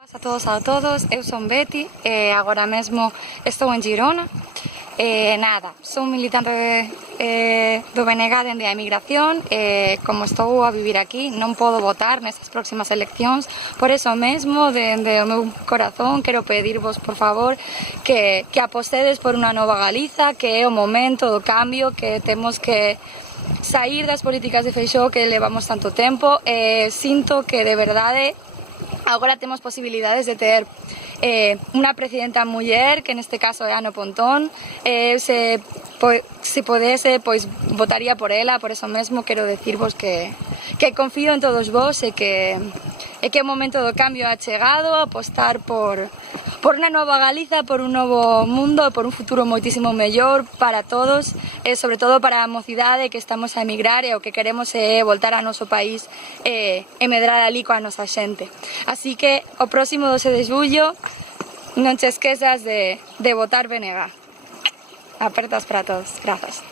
A todos, eu son Betty, agora mesmo estou en Girona. Son militante do BNG dende a emigración, como estou a vivir aquí non podo votar nestas próximas eleccións, por eso mesmo, dende o meu corazón, quero pedirvos, por favor, que apostedes por unha nova Galiza, que é o momento do cambio, que temos que sair das políticas de Feixóo que levamos tanto tempo. Sinto que de verdade agora temos posibilidades de ter unha presidenta muller, que neste caso é Ana Pontón. Se podese, pois votaría por ela, por eso mesmo quero decirvos que confío en todos vos e que o momento do cambio ha chegado, apostar por unha nova Galiza, por un novo mundo, por un futuro moitísimo mellor para todos, e sobre todo para a mocidade que estamos a emigrar e o que queremos é voltar ao noso país e medrar ali coa nosa xente. Así que o próximo 12 de xullo non te esquezas de votar BNG. Apertas para todos. Grazas.